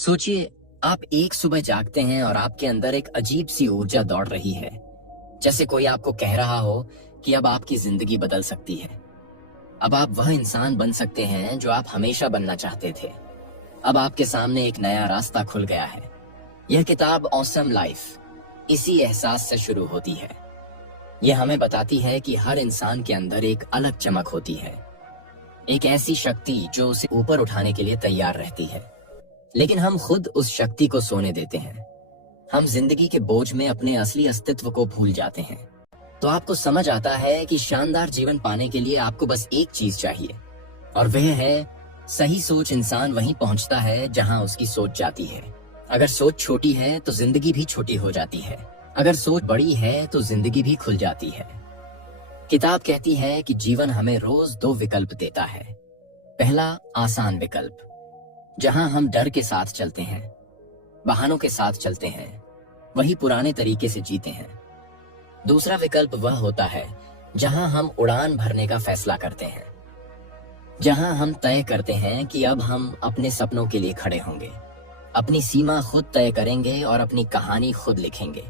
सोचिए, आप एक सुबह जागते हैं और आपके अंदर एक अजीब सी ऊर्जा दौड़ रही है। जैसे कोई आपको कह रहा हो कि अब आपकी जिंदगी बदल सकती है। अब आप वह इंसान बन सकते हैं जो आप हमेशा बनना चाहते थे। अब आपके सामने एक नया रास्ता खुल गया है। यह किताब ऑसम लाइफ इसी एहसास से शुरू होती है। यह हमें बताती है कि हर इंसान के अंदर एक अलग चमक होती है, एक ऐसी शक्ति जो उसे ऊपर उठाने के लिए तैयार रहती है। लेकिन हम खुद उस शक्ति को सोने देते हैं। हम जिंदगी के बोझ में अपने असली अस्तित्व को भूल जाते हैं। तो आपको समझ आता है कि शानदार जीवन पाने के लिए आपको बस एक चीज चाहिए, और वह है सही सोच। इंसान वहीं पहुंचता है जहां उसकी सोच जाती है। अगर सोच छोटी है तो जिंदगी भी छोटी हो जाती है। अगर सोच बड़ी है तो जिंदगी भी खुल जाती है। किताब कहती है कि जीवन हमें रोज दो विकल्प देता है। पहला, आसान विकल्प, जहां हम डर के साथ चलते हैं, बहानों के साथ चलते हैं, वही पुराने तरीके से जीते हैं। दूसरा विकल्प वह होता है जहां हम उड़ान भरने का फैसला करते हैं, जहां हम तय करते हैं कि अब हम अपने सपनों के लिए खड़े होंगे, अपनी सीमा खुद तय करेंगे और अपनी कहानी खुद लिखेंगे।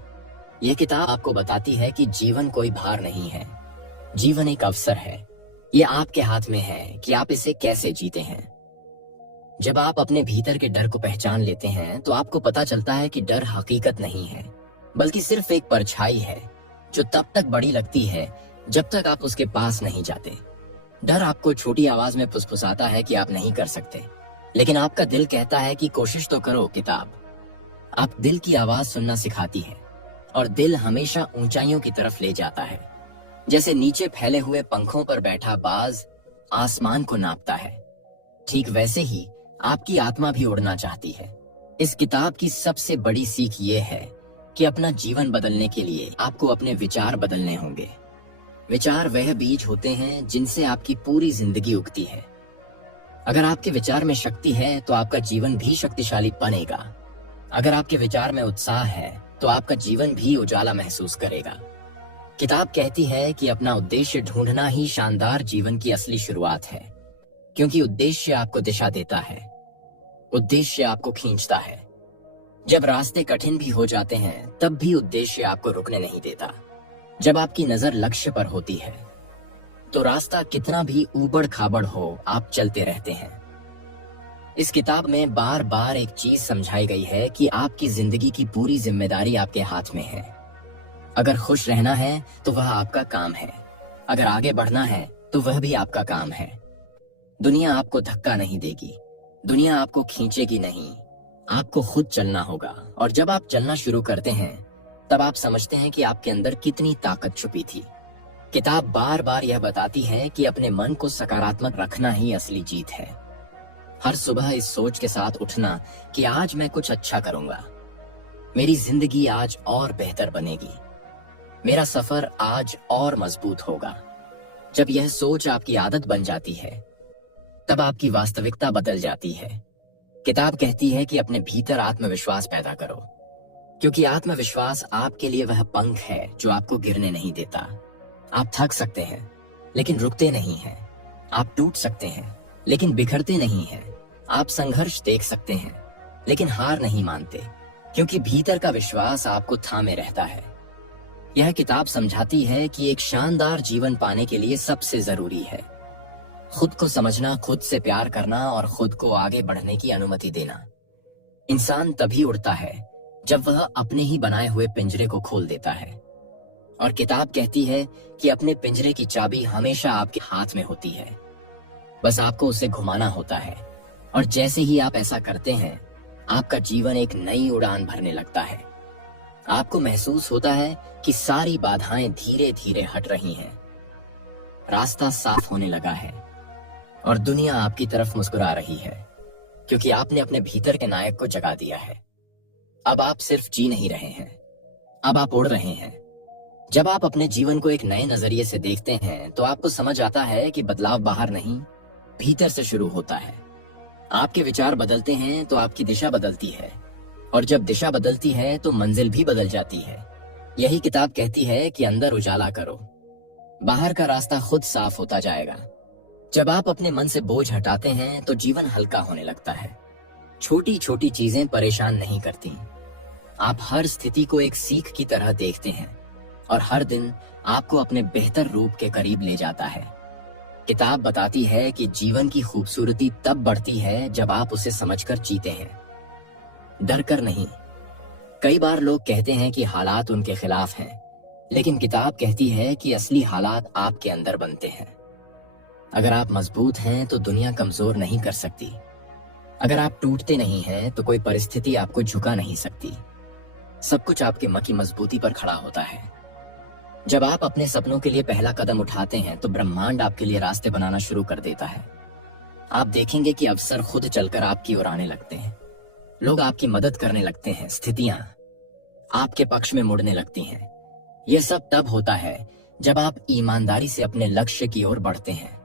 यह किताब आपको बताती है कि जीवन कोई भार नहीं है, जीवन एक अवसर है। यह आपके हाथ में है कि आप इसे कैसे जीते हैं। जब आप अपने भीतर के डर को पहचान लेते हैं तो आपको पता चलता है कि डर हकीकत नहीं है, बल्कि सिर्फ एक परछाई है जो तब तक बड़ी लगती है जब तक आप उसके पास नहीं जाते। डर आपको छोटी आवाज में फुसफुसाता है कि आप नहीं कर सकते, लेकिन आपका दिल कहता है कि कोशिश तो करो। किताब आप दिल की आवाज सुनना सिखाती है, और दिल हमेशा ऊंचाइयों की तरफ ले जाता है। जैसे नीचे फैले हुए पंखों पर बैठा बाज आसमान को नापता है, ठीक वैसे ही आपकी आत्मा भी उड़ना चाहती है। इस किताब की सबसे बड़ी सीख ये है कि अपना जीवन बदलने के लिए आपको अपने विचार बदलने होंगे। विचार वह बीज होते हैं जिनसे आपकी पूरी जिंदगी उगती है। अगर आपके विचार में शक्ति है तो आपका जीवन भी शक्तिशाली बनेगा। अगर आपके विचार में उत्साह है तो आपका जीवन भी उजाला महसूस करेगा। किताब कहती है कि अपना उद्देश्य ढूंढना ही शानदार जीवन की असली शुरुआत है, क्योंकि उद्देश्य आपको दिशा देता है, उद्देश्य आपको खींचता है। जब रास्ते कठिन भी हो जाते हैं तब भी उद्देश्य आपको रुकने नहीं देता। जब आपकी नजर लक्ष्य पर होती है तो रास्ता कितना भी ऊबड़ खाबड़ हो, आप चलते रहते हैं। इस किताब में बार बार एक चीज समझाई गई है कि आपकी जिंदगी की पूरी जिम्मेदारी आपके हाथ में है। अगर खुश रहना है तो वह आपका काम है, अगर आगे बढ़ना है तो वह भी आपका काम है। दुनिया आपको धक्का नहीं देगी, दुनिया आपको खींचेगी नहीं, आपको खुद चलना होगा। और जब आप चलना शुरू करते हैं तब आप समझते हैं कि आपके अंदर कितनी ताकत छुपी थी। किताब बार बार यह बताती है कि अपने मन को सकारात्मक रखना ही असली जीत है। हर सुबह इस सोच के साथ उठना कि आज मैं कुछ अच्छा करूंगा, मेरी जिंदगी आज और बेहतर बनेगी, मेरा सफर आज और मजबूत होगा। जब यह सोच आपकी आदत बन जाती है तब आपकी वास्तविकता बदल जाती है। किताब कहती है कि अपने भीतर आत्मविश्वास पैदा करो, क्योंकि आत्मविश्वास आपके लिए वह पंख है जो आपको गिरने नहीं देता। आप थक सकते हैं लेकिन रुकते नहीं हैं, आप टूट सकते हैं लेकिन बिखरते नहीं हैं, आप संघर्ष देख सकते हैं लेकिन हार नहीं मानते, क्योंकि भीतर का विश्वास आपको थामे रहता है। यह किताब समझाती है कि एक शानदार जीवन पाने के लिए सबसे जरूरी है खुद को समझना, खुद से प्यार करना और खुद को आगे बढ़ने की अनुमति देना। इंसान तभी उड़ता है जब वह अपने ही बनाए हुए पिंजरे को खोल देता है। और किताब कहती है कि अपने पिंजरे की चाबी हमेशा आपके हाथ में होती है, बस आपको उसे घुमाना होता है। और जैसे ही आप ऐसा करते हैं आपका जीवन एक नई उड़ान भरने लगता है। आपको महसूस होता है कि सारी बाधाएं धीरे धीरे हट रही हैं, रास्ता साफ होने लगा है और दुनिया आपकी तरफ मुस्कुरा रही है, क्योंकि आपने अपने भीतर के नायक को जगा दिया है। अब आप सिर्फ जी नहीं रहे हैं, अब आप उड़ रहे हैं। जब आप अपने जीवन को एक नए नजरिए से देखते हैं तो आपको समझ आता है कि बदलाव बाहर नहीं, भीतर से शुरू होता है। आपके विचार बदलते हैं तो आपकी दिशा बदलती है, और जब दिशा बदलती है तो मंजिल भी बदल जाती है। यही किताब कहती है कि अंदर उजाला करो, बाहर का रास्ता खुद साफ होता जाएगा। जब आप अपने मन से बोझ हटाते हैं तो जीवन हल्का होने लगता है। छोटी छोटी चीजें परेशान नहीं करती। आप हर स्थिति को एक सीख की तरह देखते हैं और हर दिन आपको अपने बेहतर रूप के करीब ले जाता है। किताब बताती है कि जीवन की खूबसूरती तब बढ़ती है जब आप उसे समझकर जीते हैं, डर कर नहीं। कई बार लोग कहते हैं कि हालात उनके खिलाफ हैं, लेकिन किताब कहती है कि असली हालात आपके अंदर बनते हैं। अगर आप मजबूत हैं तो दुनिया कमजोर नहीं कर सकती। अगर आप टूटते नहीं हैं तो कोई परिस्थिति आपको झुका नहीं सकती। सब कुछ आपके मन की मजबूती पर खड़ा होता है। जब आप अपने सपनों के लिए पहला कदम उठाते हैं तो ब्रह्मांड आपके लिए रास्ते बनाना शुरू कर देता है। आप देखेंगे कि अवसर खुद चलकर आपकी ओर आने लगते हैं। लोग आपकी मदद करने लगते हैं, स्थितियां आपके पक्ष में मुड़ने लगती हैं। यह सब तब होता है जब आप ईमानदारी से अपने लक्ष्य की ओर बढ़ते हैं।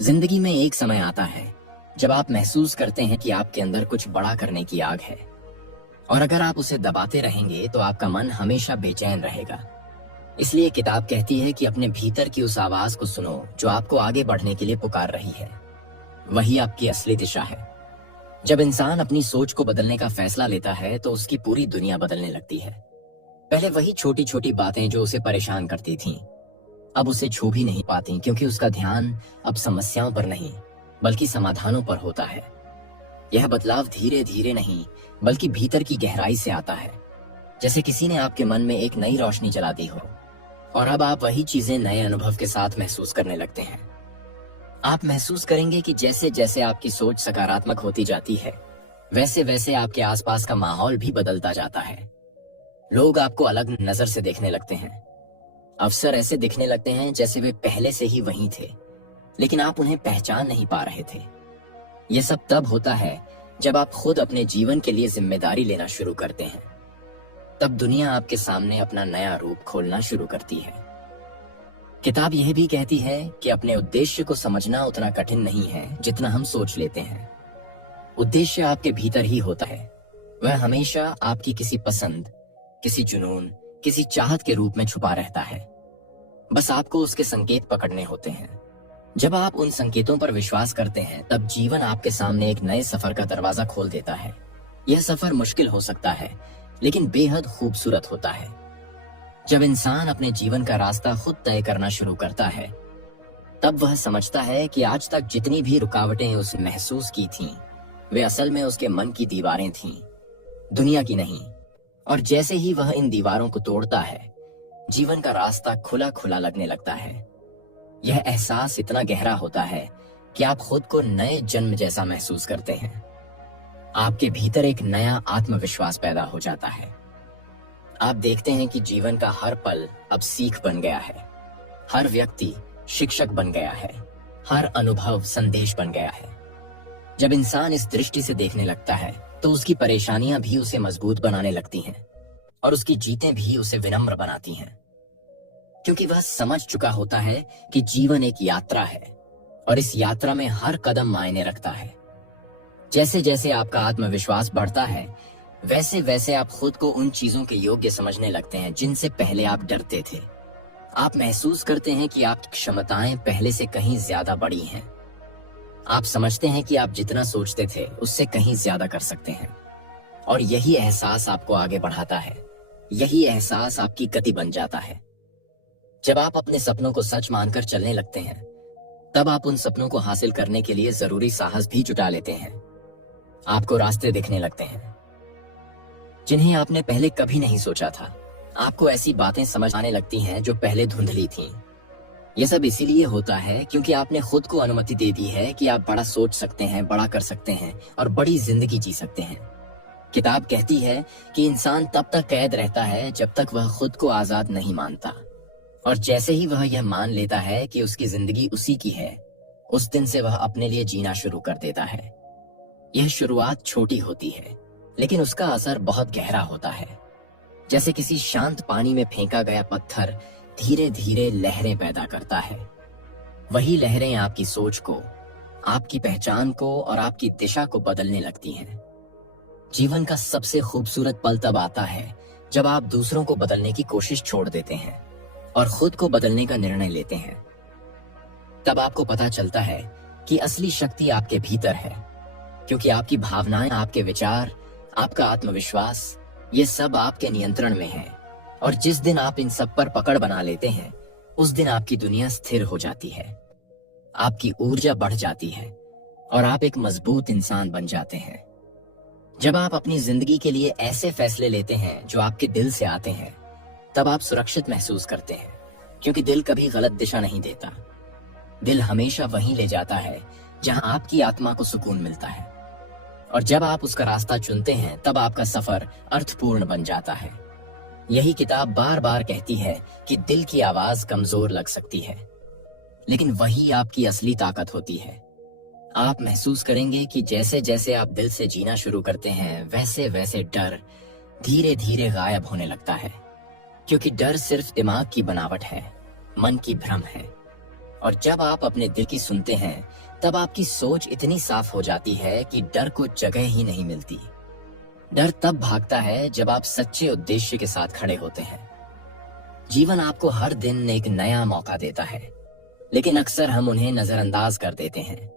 जिंदगी में एक समय आता है जब आप महसूस करते हैं कि आपके अंदर कुछ बड़ा करने की आग है, और अगर आप उसे दबाते रहेंगे तो आपका मन हमेशा बेचैन रहेगा। इसलिए किताब कहती है कि अपने भीतर की उस आवाज को सुनो जो आपको आगे बढ़ने के लिए पुकार रही है। वही आपकी असली दिशा है। जब इंसान अपनी सोच को बदलने का फैसला लेता है तो उसकी पूरी दुनिया बदलने लगती है। पहले वही छोटी छोटी बातें जो उसे परेशान करती थीं, अब उसे छू भी नहीं पाती, क्योंकि उसका ध्यान अब समस्याओं पर नहीं बल्कि समाधानों पर होता है। यह बदलाव धीरे धीरे नहीं बल्कि भीतर की गहराई से आता है, जैसे किसी ने आपके मन में एक नई रोशनी जला दी हो, और अब आप वही चीजें नए अनुभव के साथ महसूस करने लगते हैं। आप महसूस करेंगे कि जैसे जैसे आपकी सोच सकारात्मक होती जाती है, वैसे वैसे आपके आसपास का माहौल भी बदलता जाता है। लोग आपको अलग नजर से देखने लगते हैं। अवसर ऐसे दिखने लगते हैं जैसे वे पहले से ही वहीं थे, लेकिन आप उन्हें पहचान नहीं पा रहे थे। यह सब तब होता है जब आप खुद अपने जीवन के लिए जिम्मेदारी लेना शुरू करते हैं। तब दुनिया आपके सामने अपना नया रूप खोलना शुरू करती है। किताब यह भी कहती है कि अपने उद्देश्य को समझना उतना कठिन नहीं है जितना हम सोच लेते हैं। उद्देश्य आपके भीतर ही होता है। वह हमेशा आपकी किसी पसंद, किसी जुनून, किसी चाहत के रूप में छुपा रहता है। बस आपको उसके संकेत पकड़ने होते हैं। जब आप उन संकेतों पर विश्वास करते हैं तब जीवन आपके सामने एक नए सफर का दरवाजा खोल देता है। यह सफर मुश्किल हो सकता है लेकिन बेहद खूबसूरत होता है। जब इंसान अपने जीवन का रास्ता खुद तय करना शुरू करता है तब वह समझता है कि आज तक जितनी भी रुकावटें उसने महसूस की थीं, वे असल में उसके मन की दीवारें थीं, दुनिया की नहीं। और जैसे ही वह इन दीवारों को तोड़ता है, जीवन का रास्ता खुला खुला लगने लगता है। यह एहसास इतना गहरा होता है कि आप खुद को नए जन्म जैसा महसूस करते हैं। आपके भीतर एक नया आत्मविश्वास पैदा हो जाता है। आप देखते हैं कि जीवन का हर पल अब सीख बन गया है। हर व्यक्ति शिक्षक बन गया है। हर अनुभव संदेश बन गया है। जब इंसान इस दृष्टि से देखने लगता है तो उसकी परेशानियां भी उसे मजबूत बनाने लगती हैं और उसकी जीतें भी उसे विनम्र बनाती हैं, क्योंकि वह समझ चुका होता है कि जीवन एक यात्रा है और इस यात्रा में हर कदम मायने रखता है। जैसे जैसे आपका आत्मविश्वास बढ़ता है, वैसे वैसे आप खुद को उन चीजों के योग्य समझने लगते हैं जिनसे पहले आप डरते थे। आप महसूस करते हैं कि आपकी क्षमताएं पहले से कहीं ज्यादा बड़ी हैं। आप समझते हैं कि आप जितना सोचते थे उससे कहीं ज्यादा कर सकते हैं, और यही एहसास आपको आगे बढ़ाता है। यही एहसास आपकी गति बन जाता है। जब आप अपने सपनों को सच मानकर चलने लगते हैं, तब आप उन सपनों को हासिल करने के लिए जरूरी साहस भी जुटा लेते हैं। आपको रास्ते दिखने लगते हैं जिन्हें आपने पहले कभी नहीं सोचा था। आपको ऐसी बातें समझ आने लगती हैं जो पहले धुंधली थीं। यह सब इसीलिए होता है क्योंकि आपने खुद को अनुमति दे दी है कि आप बड़ा सोच सकते हैं, बड़ा कर सकते हैं और बड़ी जिंदगी जी सकते हैं। किताब कहती है कि इंसान तब तक कैद रहता है जब तक वह खुद को आजाद नहीं मानता, और जैसे ही वह यह मान लेता है कि उसकी जिंदगी उसी की है, उस दिन से वह अपने लिए जीना शुरू कर देता है। यह शुरुआत छोटी होती है लेकिन उसका असर बहुत गहरा होता है। जैसे किसी शांत पानी में फेंका गया पत्थर धीरे धीरे लहरें पैदा करता है। वही लहरें आपकी सोच को, आपकी पहचान को और आपकी दिशा को बदलने लगती हैं। जीवन का सबसे खूबसूरत पल तब आता है जब आप दूसरों को बदलने की कोशिश छोड़ देते हैं और खुद को बदलने का निर्णय लेते हैं। तब आपको पता चलता है कि असली शक्ति आपके भीतर है। क्योंकि आपकी भावनाएं, आपके विचार, आपका आत्मविश्वास, ये सब आपके नियंत्रण में है। और जिस दिन आप इन सब पर पकड़ बना लेते हैं, उस दिन आपकी दुनिया स्थिर हो जाती है, आपकी ऊर्जा बढ़ जाती है और आप एक मजबूत इंसान बन जाते हैं। जब आप अपनी जिंदगी के लिए ऐसे फैसले लेते हैं जो आपके दिल से आते हैं, तब आप सुरक्षित महसूस करते हैं, क्योंकि दिल कभी गलत दिशा नहीं देता। दिल हमेशा वहीं ले जाता है जहां आपकी आत्मा को सुकून मिलता है। और जब आप उसका रास्ता चुनते हैं, तब आपका सफर अर्थपूर्ण बन जाता है। यही किताब बार बार कहती है कि दिल की आवाज कमजोर लग सकती है, लेकिन वही आपकी असली ताकत होती है। आप महसूस करेंगे कि जैसे जैसे आप दिल से जीना शुरू करते हैं, वैसे वैसे डर धीरे धीरे गायब होने लगता है, क्योंकि डर सिर्फ दिमाग की बनावट है, मन की भ्रम है। और जब आप अपने दिल की सुनते हैं, तब आपकी सोच इतनी साफ हो जाती है कि डर को जगह ही नहीं मिलती। डर तब भागता है जब आप सच्चे उद्देश्य के साथ खड़े होते हैं। जीवन आपको हर दिन एक नया मौका देता है, लेकिन अक्सर हम उन्हें नजरअंदाज कर देते हैं,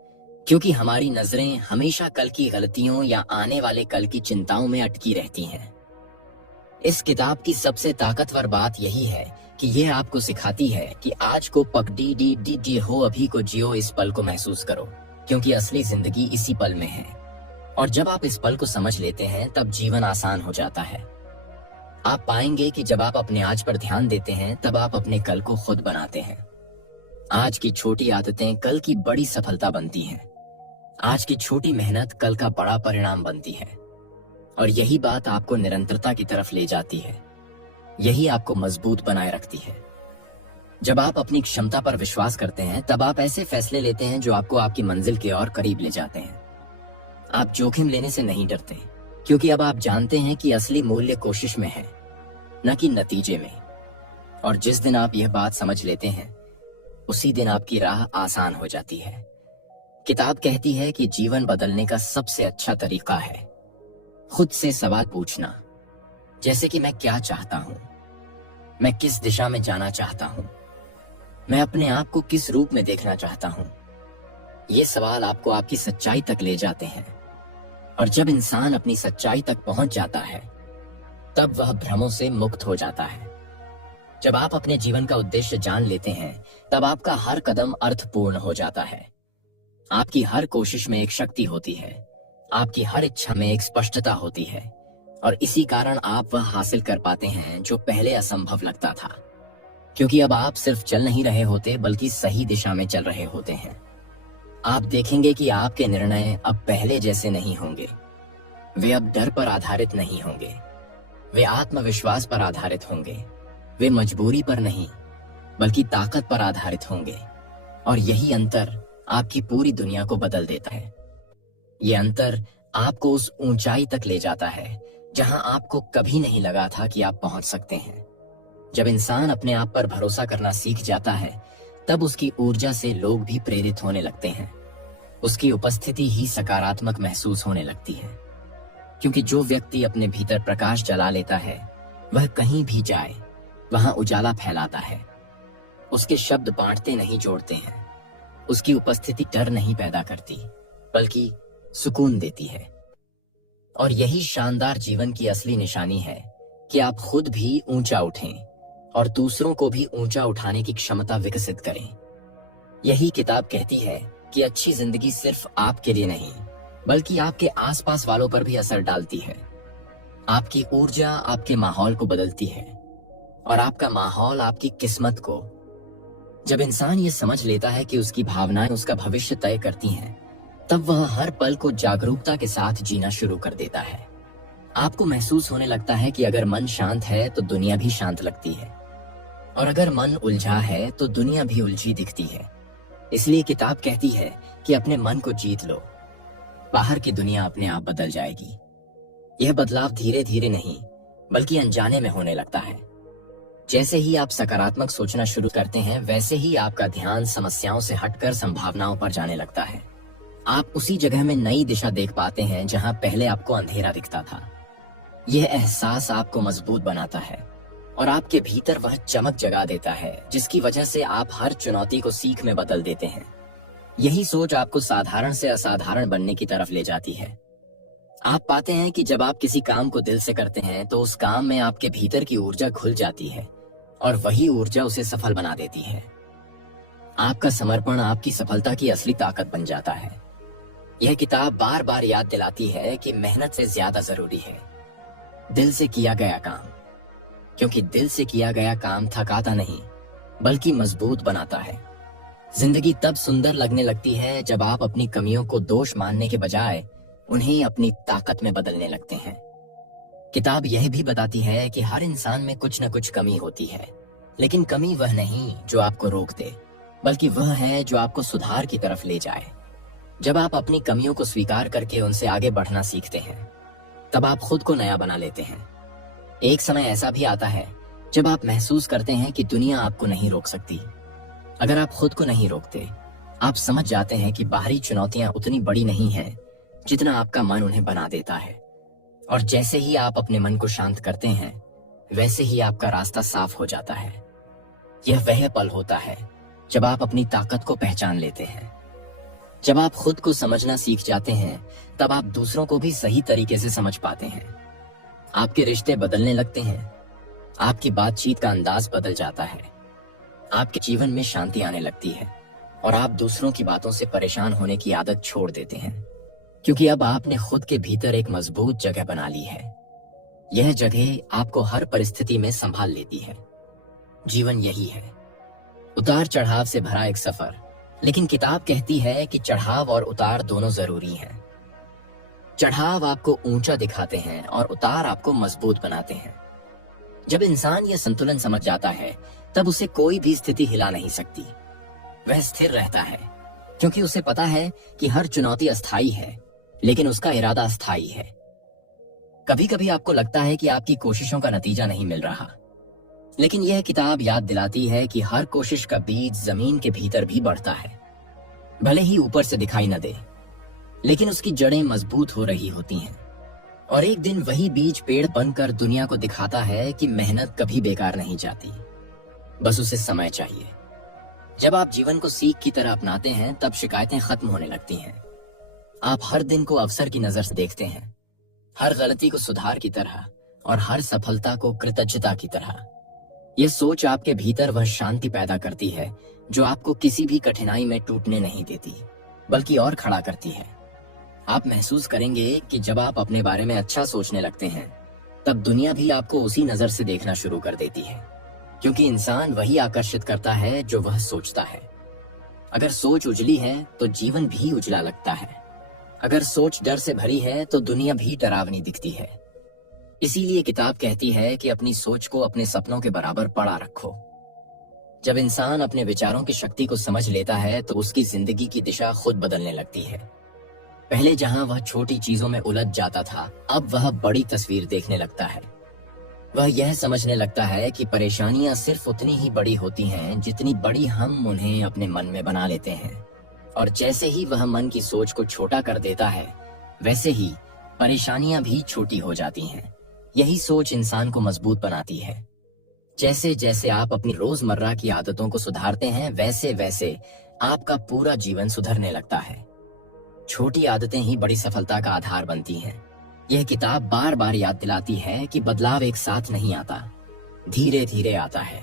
क्योंकि हमारी नजरें हमेशा कल की गलतियों या आने वाले कल की चिंताओं में अटकी रहती हैं। इस किताब की सबसे ताकतवर बात यही है कि यह आपको सिखाती है कि आज को पकड़ी डी हो, अभी को जियो, इस पल को महसूस करो, क्योंकि असली जिंदगी इसी पल में है। और जब आप इस पल को समझ लेते हैं, तब जीवन आसान हो जाता है। आप पाएंगे कि जब आप अपने आज पर ध्यान देते हैं, तब आप अपने कल को खुद बनाते हैं। आज की छोटी आदतें कल की बड़ी सफलता बनती हैं। आज की छोटी मेहनत कल का बड़ा परिणाम बनती है। और यही बात आपको निरंतरता की तरफ ले जाती है। यही आपको मजबूत बनाए रखती है। जब आप अपनी क्षमता पर विश्वास करते हैं, तब आप ऐसे फैसले लेते हैं जो आपको आपकी मंजिल के और करीब ले जाते हैं। आप जोखिम लेने से नहीं डरते, क्योंकि अब आप जानते हैं कि असली मूल्य कोशिश में है, न कि नतीजे में। और जिस दिन आप यह बात समझ लेते हैं, उसी दिन आपकी राह आसान हो जाती है। किताब कहती है कि जीवन बदलने का सबसे अच्छा तरीका है खुद से सवाल पूछना, जैसे कि मैं क्या चाहता हूं, मैं किस दिशा में जाना चाहता हूं, मैं अपने आप को किस रूप में देखना चाहता हूं। ये सवाल आपको आपकी सच्चाई तक ले जाते हैं। और जब इंसान अपनी सच्चाई तक पहुंच जाता है, तब वह भ्रमों से मुक्त हो जाता है। जब आप अपने जीवन का उद्देश्य जान लेते हैं, तब आपका हर कदम अर्थपूर्ण हो जाता है। आपकी हर कोशिश में एक शक्ति होती है, आपकी हर इच्छा में एक स्पष्टता होती है, और इसी कारण आप वह हासिल कर पाते हैं जो पहले असंभव लगता था, क्योंकि अब आप सिर्फ चल नहीं रहे होते, बल्कि सही दिशा में चल रहे होते हैं। आप देखेंगे कि आपके निर्णय अब पहले जैसे नहीं होंगे। वे अब डर पर आधारित नहीं होंगे, वे आत्मविश्वास पर आधारित होंगे। वे मजबूरी पर नहीं, बल्कि ताकत पर आधारित होंगे। और यही अंतर आपकी पूरी दुनिया को बदल देता है। ये अंतर आपको उस ऊंचाई तक ले जाता है जहां आपको कभी नहीं लगा था कि आप पहुंच सकते हैं। जब इंसान अपने आप पर भरोसा करना सीख जाता है, तब उसकी ऊर्जा से लोग भी प्रेरित होने लगते हैं। उसकी उपस्थिति ही सकारात्मक महसूस होने लगती है, क्योंकि जो व्यक्ति अपने भीतर प्रकाश जला लेता है, वह कहीं भी जाए वहां उजाला फैलाता है। उसके शब्द बांटते नहीं, जोड़ते हैं। उसकी उपस्थिति डर नहीं पैदा करती, बल्कि सुकून देती है। और यही शानदार जीवन की असली निशानी है कि आप खुद भी ऊंचा उठें और दूसरों को भी ऊंचा उठाने की क्षमता विकसित करें। यही किताब कहती है कि अच्छी जिंदगी सिर्फ आपके लिए नहीं, बल्कि आपके आसपास वालों पर भी असर डालती है। आपकी ऊर्जा आपके माहौल को बदलती है, और आपका माहौल आपकी किस्मत को। जब इंसान ये समझ लेता है कि उसकी भावनाएं उसका भविष्य तय करती हैं, तब वह हर पल को जागरूकता के साथ जीना शुरू कर देता है। आपको महसूस होने लगता है कि अगर मन शांत है तो दुनिया भी शांत लगती है, और अगर मन उलझा है तो दुनिया भी उलझी दिखती है। इसलिए किताब कहती है कि अपने मन को जीत लो, बाहर की दुनिया अपने आप बदल जाएगी। यह बदलाव धीरे धीरे नहीं, बल्कि अनजाने में होने लगता है। जैसे ही आप सकारात्मक सोचना शुरू करते हैं, वैसे ही आपका ध्यान समस्याओं से हटकर संभावनाओं पर जाने लगता है। आप उसी जगह में नई दिशा देख पाते हैं जहां पहले आपको अंधेरा दिखता था। यह एहसास आपको मजबूत बनाता है और आपके भीतर वह चमक जगा देता है जिसकी वजह से आप हर चुनौती को सीख में बदल देते हैं। यही सोच आपको साधारण से असाधारण बनने की तरफ ले जाती है। आप पाते हैं कि जब आप किसी काम को दिल से करते हैं तो उस काम में आपके भीतर की ऊर्जा खुल जाती है और वही ऊर्जा उसे सफल बना देती है। आपका समर्पण आपकी सफलता की असली ताकत बन जाता है। यह किताब बार बार याद दिलाती है कि मेहनत से ज्यादा जरूरी है दिल से किया गया काम, क्योंकि दिल से किया गया काम थकाता नहीं बल्कि मजबूत बनाता है। जिंदगी तब सुंदर लगने लगती है जब आप अपनी कमियों को दोष मानने के बजाय उन्हें अपनी ताकत में बदलने लगते हैं। किताब यह भी बताती है कि हर इंसान में कुछ न कुछ कमी होती है, लेकिन कमी वह नहीं जो आपको रोक दे, बल्कि वह है जो आपको सुधार की तरफ ले जाए। जब आप अपनी कमियों को स्वीकार करके उनसे आगे बढ़ना सीखते हैं, तब आप खुद को नया बना लेते हैं। एक समय ऐसा भी आता है जब आप महसूस करते हैं कि दुनिया आपको नहीं रोक सकती। अगर आप खुद को नहीं रोकते, आप समझ जाते हैं कि बाहरी चुनौतियां उतनी बड़ी नहीं हैं जितना आपका मन उन्हें बना देता है। और जैसे ही आप अपने मन को शांत करते हैं, वैसे ही आपका रास्ता साफ हो जाता है। यह वह पल होता है जब आप अपनी ताकत को पहचान लेते हैं। जब आप खुद को समझना सीख जाते हैं, तब आप दूसरों को भी सही तरीके से समझ पाते हैं। आपके रिश्ते बदलने लगते हैं, आपकी बातचीत का अंदाज बदल जाता है, आपके जीवन में शांति आने लगती है और आप दूसरों की बातों से परेशान होने की आदत छोड़ देते हैं, क्योंकि अब आपने खुद के भीतर एक मजबूत जगह बना ली है। यह जगह आपको हर परिस्थिति में संभाल लेती है। जीवन यही है, उतार चढ़ाव से भरा एक सफर, लेकिन किताब कहती है कि चढ़ाव और उतार दोनों जरूरी हैं। चढ़ाव आपको ऊंचा दिखाते हैं और उतार आपको मजबूत बनाते हैं। जब इंसान यह संतुलन समझ जाता है, तब उसे कोई भी स्थिति हिला नहीं सकती। वह स्थिर रहता है, क्योंकि उसे पता है कि हर चुनौती अस्थायी है, लेकिन उसका इरादा अस्थायी है। कभी कभी आपको लगता है कि आपकी कोशिशों का नतीजा नहीं मिल रहा, लेकिन यह किताब याद दिलाती है कि हर कोशिश का बीज जमीन के भीतर भी बढ़ता है। भले ही ऊपर से दिखाई न दे, लेकिन उसकी जड़ें मजबूत हो रही होती हैं और एक दिन वही बीज पेड़ बनकर दुनिया को दिखाता है कि मेहनत कभी बेकार नहीं जाती, बस उसे समय चाहिए। जब आप जीवन को सीख की तरह अपनाते हैं, तब शिकायतें खत्म होने लगती हैं। आप हर दिन को अवसर की नजर से देखते हैं, हर गलती को सुधार की तरह और हर सफलता को कृतज्ञता की तरह। यह सोच आपके भीतर वह शांति पैदा करती है जो आपको किसी भी कठिनाई में टूटने नहीं देती, बल्कि और खड़ा करती है। आप महसूस करेंगे कि जब आप अपने बारे में अच्छा सोचने लगते हैं, तब दुनिया भी आपको उसी नजर से देखना शुरू कर देती है, क्योंकि इंसान वही आकर्षित करता है जो वह सोचता है। अगर सोच उजली है तो जीवन भी उजला लगता है। अगर सोच डर से भरी है तो दुनिया भी डरावनी दिखती है। इसीलिए किताब कहती है कि अपनी सोच को अपने सपनों के बराबर बड़ा रखो। जब इंसान अपने विचारों की शक्ति को समझ लेता है, तो उसकी जिंदगी की दिशा खुद बदलने लगती है। पहले जहां वह छोटी चीजों में उलझ जाता था, अब वह बड़ी तस्वीर देखने लगता है। वह यह समझने लगता है कि परेशानियां सिर्फ उतनी ही बड़ी होती हैं जितनी बड़ी हम उन्हें अपने मन में बना लेते हैं। और जैसे ही वह मन की सोच को छोटा कर देता है, वैसे ही परेशानियां भी छोटी हो जाती हैं। यही सोच इंसान को मजबूत बनाती है। जैसे जैसे आप अपनी रोजमर्रा की आदतों को सुधारते हैं, वैसे वैसे आपका पूरा जीवन सुधरने लगता है। छोटी आदतें ही बड़ी सफलता का आधार बनती हैं। यह किताब बार बार याद दिलाती है कि बदलाव एक साथ नहीं आता, धीरे धीरे आता है।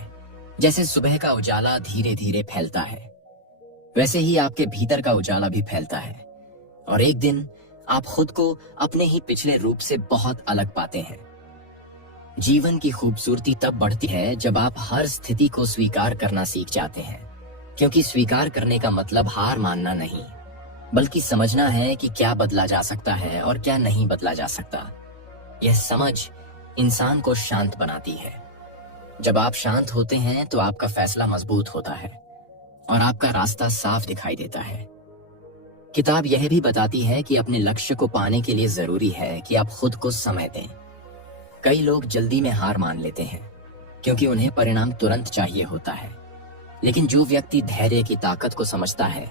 जैसे सुबह का उजाला धीरे धीरे फैलता है, वैसे ही आपके भीतर का उजाला भी फैलता है और एक दिन आप खुद को अपने ही पिछले रूप से बहुत अलग पाते हैं। जीवन की खूबसूरती तब बढ़ती है जब आप हर स्थिति को स्वीकार करना सीख जाते हैं, क्योंकि स्वीकार करने का मतलब हार मानना नहीं, बल्कि समझना है कि क्या बदला जा सकता है और क्या नहीं बदला जा सकता। यह समझ इंसान को शांत बनाती है। जब आप शांत होते हैं तो आपका फैसला मजबूत होता है और आपका रास्ता साफ दिखाई देता है। किताब यह भी बताती है कि अपने लक्ष्य को पाने के लिए जरूरी है कि आप खुद को समय दें। कई लोग जल्दी में हार मान लेते हैं क्योंकि उन्हें परिणाम तुरंत चाहिए होता है, लेकिन जो व्यक्ति धैर्य की ताकत को समझता है,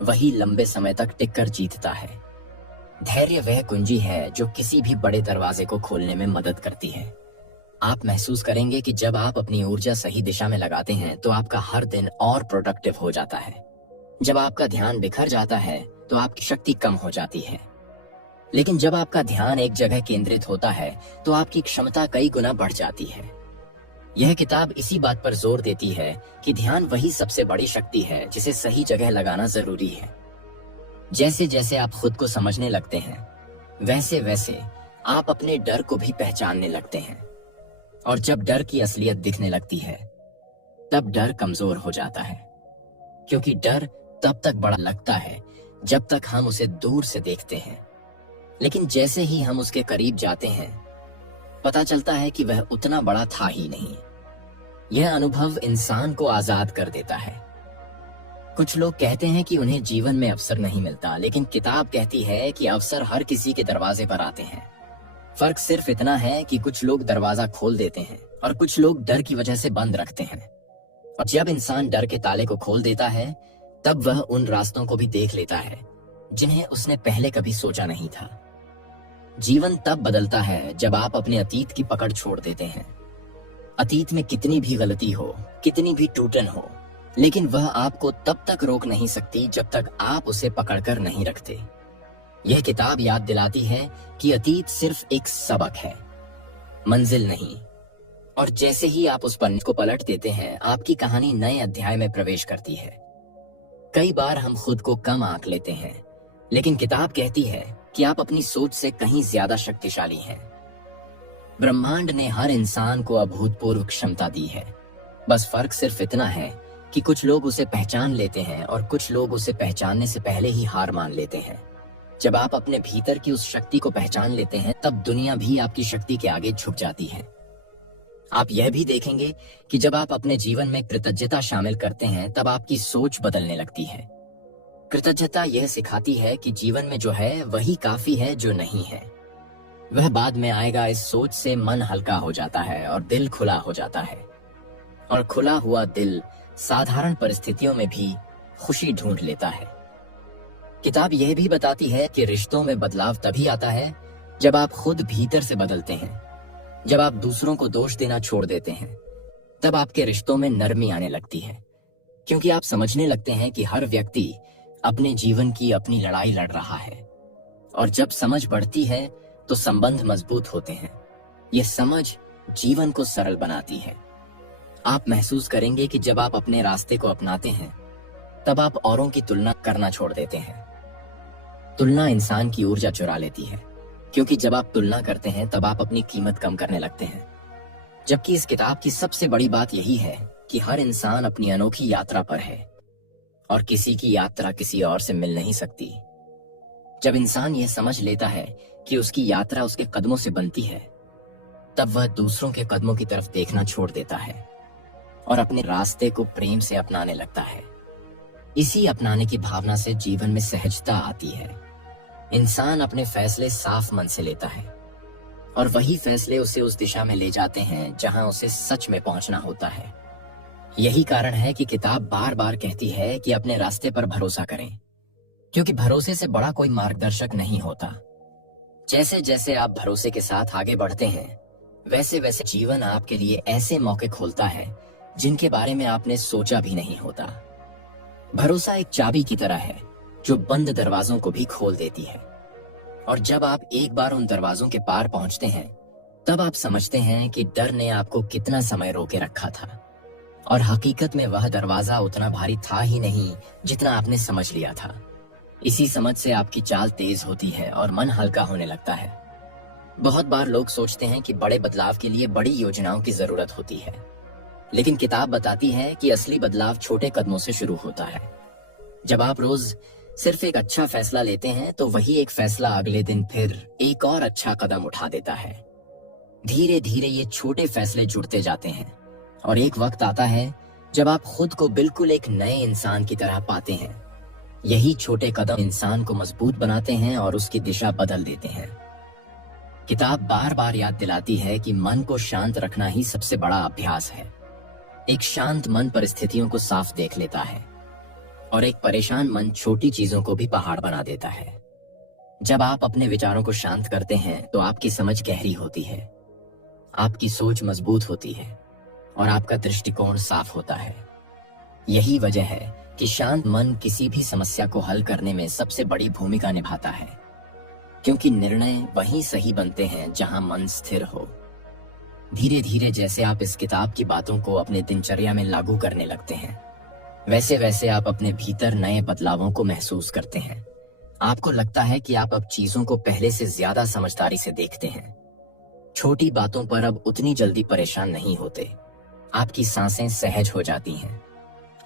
वही लंबे समय तक टिककर जीतता है। धैर्य वह कुंजी है जो किसी भी बड़े दरवाजे को खोलने में मदद करती है। आप महसूस करेंगे कि जब आप अपनी ऊर्जा सही दिशा में लगाते हैं, तो आपका हर दिन और प्रोडक्टिव हो जाता है। जब आपका ध्यान बिखर जाता है तो आपकी शक्ति कम हो जाती है, लेकिन जब आपका ध्यान एक जगह केंद्रित होता है तो आपकी क्षमता कई गुना बढ़ जाती है। यह किताब इसी बात पर जोर देती है कि ध्यान वही सबसे बड़ी शक्ति है जिसे सही जगह लगाना जरूरी है। जैसे जैसे आप खुद को समझने लगते हैं, वैसे वैसे आप अपने डर को भी पहचानने लगते हैं। और जब डर की असलियत दिखने लगती है, तब डर कमजोर हो जाता है, क्योंकि डर तब तक बड़ा लगता है जब तक हम उसे दूर से देखते हैं। लेकिन जैसे ही हम उसके करीब जाते हैं, पता चलता है कि वह उतना बड़ा था ही नहीं। यह अनुभव इंसान को आजाद कर देता है। कुछ लोग कहते हैं कि उन्हें जीवन में अवसर नहीं मिलता, लेकिन किताब कहती है कि अवसर हर किसी के दरवाजे पर आते हैं। फर्क सिर्फ इतना है कि कुछ लोग दरवाजा खोल देते हैं और कुछ लोग डर की वजह से बंद रखते हैं। और जब इंसान डर के ताले को खोल देता है, तब वह उन रास्तों को भी देख लेता है जिन्हें उसने पहले कभी सोचा नहीं था। जीवन तब बदलता है जब आप अपने अतीत की पकड़ छोड़ देते हैं। अतीत में कितनी भी गलती हो, कितनी भी टूटन हो, लेकिन वह आपको तब तक रोक नहीं सकती जब तक आप उसे पकड़कर नहीं रखते। यह किताब याद दिलाती है कि अतीत सिर्फ एक सबक है, मंजिल नहीं। और जैसे ही आप उस पन्ने को पलट देते हैं, आपकी कहानी नए अध्याय में प्रवेश करती है। कई बार हम खुद को कम आंक लेते हैं, लेकिन किताब कहती है कि आप अपनी सोच से कहीं ज्यादा शक्तिशाली हैं। ब्रह्मांड ने हर इंसान को अभूतपूर्व क्षमता दी है। बस फर्क सिर्फ इतना है कि कुछ लोग उसे पहचान लेते हैं और कुछ लोग उसे पहचानने से पहले ही हार मान लेते हैं। जब आप अपने भीतर की उस शक्ति को पहचान लेते हैं, तब दुनिया भी आपकी शक्ति के आगे झुक जाती है। आप यह भी देखेंगे कि जब आप अपने जीवन में कृतज्ञता शामिल करते हैं, तब आपकी सोच बदलने लगती है। कृतज्ञता यह सिखाती है कि जीवन में जो है वही काफी है, जो नहीं है वह बाद में आएगा। इस सोच से मन हल्का हो जाता है और दिल खुला हो जाता है। और खुला हुआ दिल साधारण परिस्थितियों में भी खुशी ढूंढ लेता है। किताब यह भी बताती है कि रिश्तों में बदलाव तभी आता है जब आप खुद भीतर से बदलते हैं। जब आप दूसरों को दोष देना छोड़ देते हैं, तब आपके रिश्तों में नरमी आने लगती है, क्योंकि आप समझने लगते हैं कि हर व्यक्ति अपने जीवन की अपनी लड़ाई लड़ रहा है। और जब समझ बढ़ती है तो संबंध मजबूत होते हैं। यह समझ जीवन को सरल बनाती है। आप महसूस करेंगे कि जब आप अपने रास्ते को अपनाते हैं, तब आप औरों की तुलना करना छोड़ देते हैं। तुलना इंसान की ऊर्जा चुरा लेती है, क्योंकि जब आप तुलना करते हैं तब आप अपनी कीमत कम करने लगते हैं। जबकि इस किताब की सबसे बड़ी बात यही है कि हर इंसान अपनी अनोखी यात्रा पर है और किसी की यात्रा किसी और से मिल नहीं सकती। जब इंसान यह समझ लेता है कि उसकी यात्रा उसके कदमों से बनती है, तब वह दूसरों के कदमों की तरफ देखना छोड़ देता है और अपने रास्ते को प्रेम से अपनाने लगता है। इसी अपनाने की भावना से जीवन में सहजता आती है। इंसान अपने फैसले साफ मन से लेता है और वही फैसले उसे उस दिशा में ले जाते हैं जहां उसे सच में पहुंचना होता है। यही कारण है कि किताब बार बार कहती है कि अपने रास्ते पर भरोसा करें, क्योंकि भरोसे से बड़ा कोई मार्गदर्शक नहीं होता। जैसे जैसे आप भरोसे के साथ आगे बढ़ते हैं, वैसे वैसे जीवन आपके लिए ऐसे मौके खोलता है जिनके बारे में आपने सोचा भी नहीं होता। भरोसा एक चाबी की तरह है जो बंद दरवाजों को भी खोल देती है। और जब आप एक बार उन दरवाजों के पार पहुंचते हैं, तब आप समझते हैं कि डर ने आपको कितना समय रोके रखा था और हकीकत में वह दरवाजा उतना भारी था ही नहीं जितना आपने समझ लिया था। इसी समझ से आपकी चाल तेज होती है और मन हल्का होने लगता है। बहुत बार लोग सोचते हैं कि बड़े बदलाव के लिए बड़ी योजनाओं की जरूरत होती है, लेकिन किताब बताती है कि असली बदलाव छोटे कदमों से शुरू होता है। जब आप रोज सिर्फ एक अच्छा फैसला लेते हैं, तो वही एक फैसला अगले दिन फिर एक और अच्छा कदम उठा देता है। धीरे धीरे ये छोटे फैसले जुड़ते जाते हैं और एक वक्त आता है जब आप खुद को बिल्कुल एक नए इंसान की तरह पाते हैं। यही छोटे कदम इंसान को मजबूत बनाते हैं और उसकी दिशा बदल देते हैं। किताब बार बार याद दिलाती है कि मन को शांत रखना ही सबसे बड़ा अभ्यास है। एक शांत मन परिस्थितियों को साफ देख लेता है और एक परेशान मन छोटी चीजों को भी पहाड़ बना देता है। जब आप अपने विचारों को शांत करते हैं, तो आपकी समझ गहरी होती है, आपकी सोच मजबूत होती है और आपका दृष्टिकोण साफ होता है। यही वजह है कि शांत मन किसी भी समस्या को हल करने में सबसे बड़ी भूमिका निभाता है, क्योंकि निर्णय वहीं सही बनते हैं जहां मन स्थिर हो। धीरे धीरे जैसे आप इस किताब की बातों को अपने दिनचर्या में लागू करने लगते हैं, वैसे वैसे आप अपने भीतर नए बदलावों को महसूस करते हैं। आपको लगता है कि आप अब चीजों को पहले से ज्यादा समझदारी से देखते हैं, छोटी बातों पर अब उतनी जल्दी परेशान नहीं होते, आपकी सांसें सहज हो जाती हैं,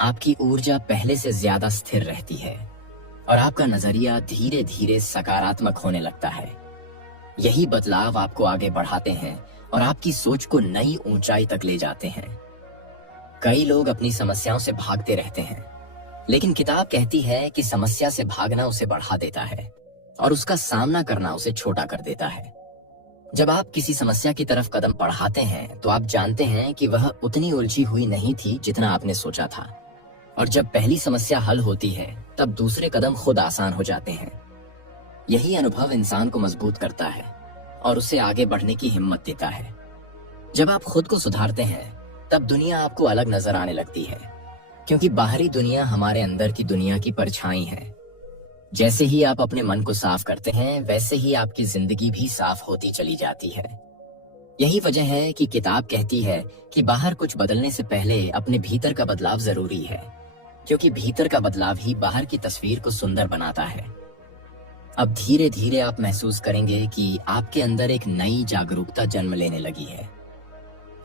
आपकी ऊर्जा पहले से ज्यादा स्थिर रहती है और आपका नजरिया धीरे धीरे सकारात्मक होने लगता है। यही बदलाव आपको आगे बढ़ाते हैं और आपकी सोच को नई ऊंचाई तक ले जाते हैं। कई लोग अपनी समस्याओं से भागते रहते हैं, लेकिन किताब कहती है कि समस्या से भागना उसे बढ़ा देता है और उसका सामना करना उसे छोटा कर देता है। जब आप किसी समस्या की तरफ कदम बढ़ाते हैं तो आप जानते हैं कि वह उतनी उलझी हुई नहीं थी जितना आपने सोचा था, और जब पहली समस्या हल होती है तब दूसरे कदम खुद आसान हो जाते हैं। यही अनुभव इंसान को मजबूत करता है और उसे आगे बढ़ने की हिम्मत देता है। जब आप खुद को सुधारते हैं तब दुनिया आपको अलग नजर आने लगती है, क्योंकि बाहरी दुनिया हमारे अंदर की दुनिया की परछाई है। जैसे ही आप अपने मन को साफ करते हैं, वैसे ही आपकी जिंदगी भी साफ होती चली जाती है। यही वजह है कि किताब कहती है कि बाहर कुछ बदलने से पहले अपने भीतर का बदलाव जरूरी है, क्योंकि भीतर का बदलाव ही बाहर की तस्वीर को सुंदर बनाता है। अब धीरे धीरे आप महसूस करेंगे कि आपके अंदर एक नई जागरूकता जन्म लेने लगी है।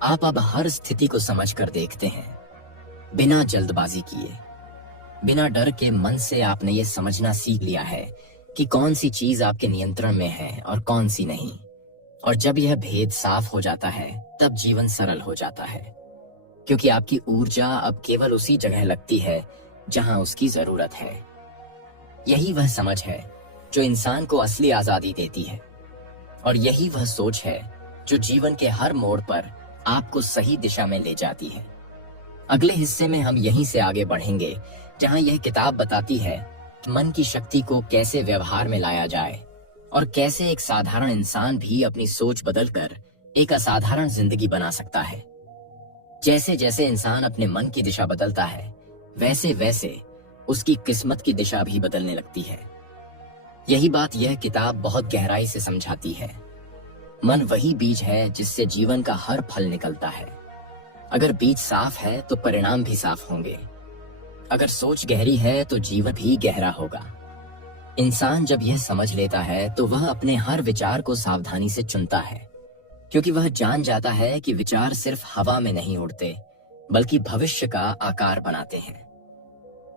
आप अब हर स्थिति को समझकर देखते हैं, बिना जल्दबाजी किए, बिना डर के। मन से आपने ये समझना सीख लिया है कि कौन सी चीज आपके नियंत्रण में है और कौन सी नहीं। और जब यह भेद साफ हो जाता है तब जीवन सरल हो जाता है, क्योंकि आपकी ऊर्जा अब केवल उसी जगह लगती है जहां उसकी जरूरत है। यही वह समझ है जो इंसान को असली आजादी देती है, और यही वह सोच है जो जीवन के हर मोड़ पर आपको सही दिशा में ले जाती है। अगले हिस्से में हम यहीं से आगे बढ़ेंगे, जहां यह किताब बताती है कि मन की शक्ति को कैसे व्यवहार में लाया जाए और कैसे एक साधारण इंसान भी अपनी सोच बदलकर एक असाधारण जिंदगी बना सकता है। जैसे जैसे इंसान अपने मन की दिशा बदलता है, वैसे वैसे उसकी किस्मत की दिशा भी बदलने लगती है। यही बात यह किताब बहुत गहराई से समझाती है। मन वही बीज है जिससे जीवन का हर फल निकलता है। अगर बीज साफ है तो परिणाम भी साफ होंगे। अगर सोच गहरी है तो जीवन भी गहरा होगा। इंसान जब यह समझ लेता है तो वह अपने हर विचार को सावधानी से चुनता है, क्योंकि वह जान जाता है कि विचार सिर्फ हवा में नहीं उड़ते, बल्कि भविष्य का आकार बनाते हैं।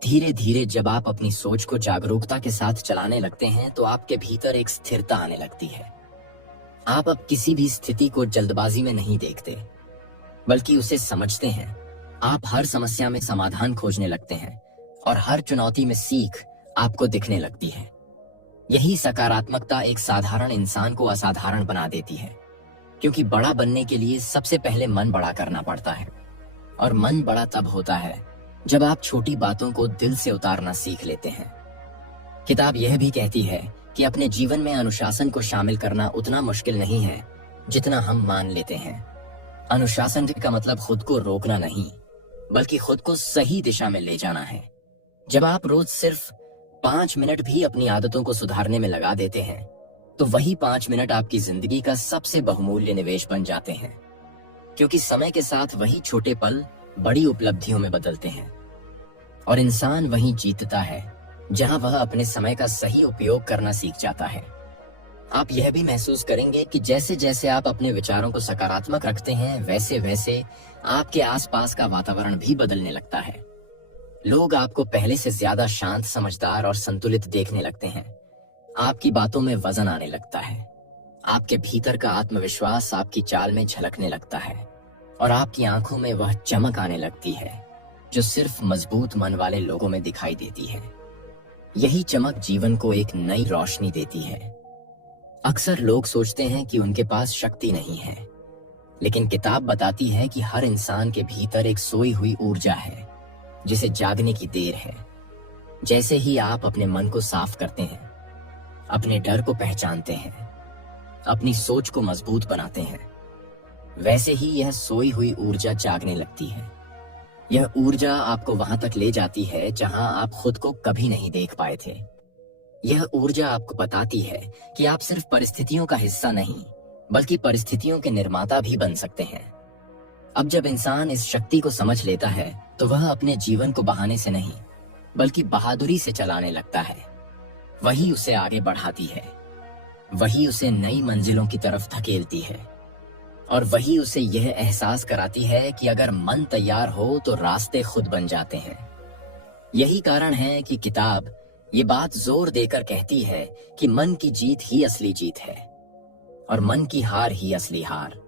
धीरे धीरे जब आप अपनी सोच को जागरूकता के साथ चलाने लगते हैं तो आपके भीतर एक स्थिरता आने लगती है। आप अब किसी भी स्थिति को जल्दबाजी में नहीं देखते, बल्कि उसे समझते हैं। आप हर समस्या में समाधान खोजने लगते हैं और हर चुनौती में सीख आपको दिखने लगती है। यही सकारात्मकता एक साधारण इंसान को असाधारण बना देती है, क्योंकि बड़ा बनने के लिए सबसे पहले मन बड़ा करना पड़ता है, और मन बड़ा तब होता है जब आप छोटी बातों को दिल से उतारना सीख लेते हैं। किताब यह भी कहती है कि अपने जीवन में अनुशासन को शामिल करना उतना मुश्किल नहीं है जितना हम मान लेते हैं। अनुशासन का मतलब खुद को रोकना नहीं, बल्कि खुद को सही दिशा में ले जाना है। जब आप रोज सिर्फ 5 मिनट भी अपनी आदतों को सुधारने में लगा देते हैं, तो वही 5 मिनट आपकी जिंदगी का सबसे बहुमूल्य निवेश बन जाते हैं, क्योंकि समय के साथ वही छोटे पल बड़ी उपलब्धियों में बदलते हैं, और इंसान वहीं जीतता है जहां वह अपने समय का सही उपयोग करना सीख जाता है। आप यह भी महसूस करेंगे कि जैसे जैसे आप अपने विचारों को सकारात्मक रखते हैं, वैसे वैसे आपके आसपास का वातावरण भी बदलने लगता है। लोग आपको पहले से ज्यादा शांत, समझदार और संतुलित देखने लगते हैं। आपकी बातों में वजन आने लगता है। आपके भीतर का आत्मविश्वास आपकी चाल में झलकने लगता है, और आपकी आंखों में वह चमक आने लगती है जो सिर्फ मजबूत मन वाले लोगों में दिखाई देती है। यही चमक जीवन को एक नई रोशनी देती है। अक्सर लोग सोचते हैं कि उनके पास शक्ति नहीं है, लेकिन किताब बताती है कि हर इंसान के भीतर एक सोई हुई ऊर्जा है जिसे जागने की देर है। जैसे ही आप अपने मन को साफ करते हैं, अपने डर को पहचानते हैं, अपनी सोच को मजबूत बनाते हैं, वैसे ही यह सोई हुई ऊर्जा जागने लगती है। यह ऊर्जा आपको वहां तक ले जाती है जहां आप खुद को कभी नहीं देख पाए थे। यह ऊर्जा आपको बताती है कि आप सिर्फ परिस्थितियों का हिस्सा नहीं, बल्कि परिस्थितियों के निर्माता भी बन सकते हैं। अब जब इंसान इस शक्ति को समझ लेता है, तो वह अपने जीवन को बहाने से नहीं, बल्कि बहादुरी से चलाने लगता है। वही उसे आगे बढ़ाती है, वही उसे नई मंजिलों की तरफ धकेलती है, और वही उसे यह एहसास कराती है कि अगर मन तैयार हो तो रास्ते खुद बन जाते हैं। यही कारण है कि किताब ये बात जोर देकर कहती है कि मन की जीत ही असली जीत है, और मन की हार ही असली हार।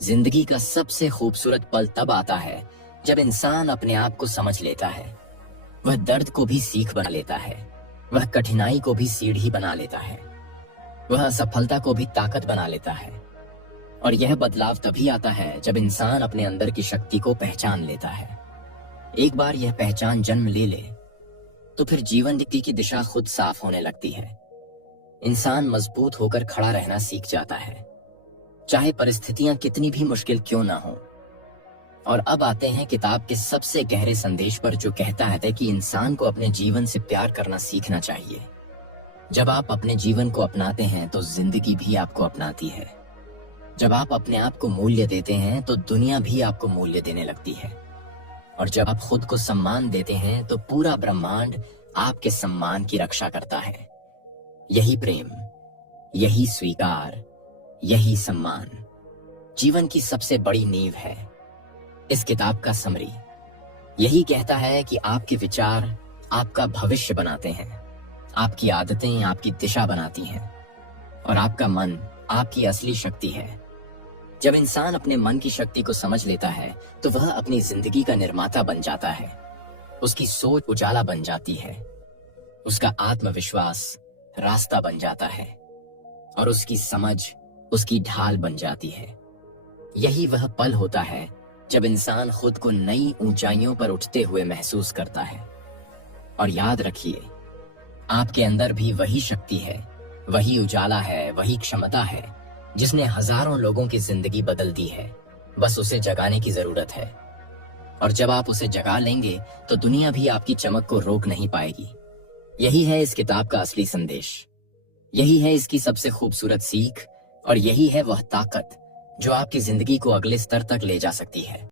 जिंदगी का सबसे खूबसूरत पल तब आता है जब इंसान अपने आप को समझ लेता है। वह दर्द को भी सीख बना लेता है, वह कठिनाई को भी सीढ़ी बना लेता है, वह असफलता को भी ताकत बना लेता है। और यह बदलाव तभी आता है जब इंसान अपने अंदर की शक्ति को पहचान लेता है। एक बार यह पहचान जन्म ले ले, तो फिर जीवन की दिशा खुद साफ होने लगती है। इंसान मजबूत होकर खड़ा रहना सीख जाता है, चाहे परिस्थितियां कितनी भी मुश्किल क्यों ना हो। और अब आते हैं किताब के सबसे गहरे संदेश पर, जो कहता है कि इंसान को अपने जीवन से प्यार करना सीखना चाहिए। जब आप अपने जीवन को अपनाते हैं तो जिंदगी भी आपको अपनाती है। जब आप अपने आप को मूल्य देते हैं तो दुनिया भी आपको मूल्य देने लगती है। और जब आप खुद को सम्मान देते हैं तो पूरा ब्रह्मांड आपके सम्मान की रक्षा करता है। यही प्रेम, यही स्वीकार, यही सम्मान जीवन की सबसे बड़ी नींव है। इस किताब का समरी यही कहता है कि आपके विचार आपका भविष्य बनाते हैं, आपकी आदतें आपकी दिशा बनाती हैं, और आपका मन आपकी असली शक्ति है। जब इंसान अपने मन की शक्ति को समझ लेता है तो वह अपनी जिंदगी का निर्माता बन जाता है। उसकी सोच उजाला बन जाती है, उसका आत्मविश्वास रास्ता बन जाता है, और उसकी समझ उसकी ढाल बन जाती है। यही वह पल होता है जब इंसान खुद को नई ऊंचाइयों पर उठते हुए महसूस करता है। और याद रखिए, आपके अंदर भी वही शक्ति है, वही उजाला है, वही क्षमता है जिसने हजारों लोगों की जिंदगी बदल दी है। बस उसे जगाने की जरूरत है। और जब आप उसे जगा लेंगे तो दुनिया भी आपकी चमक को रोक नहीं पाएगी। यही है इस किताब का असली संदेश, यही है इसकी सबसे खूबसूरत सीख, और यही है वह ताकत जो आपकी जिंदगी को अगले स्तर तक ले जा सकती है।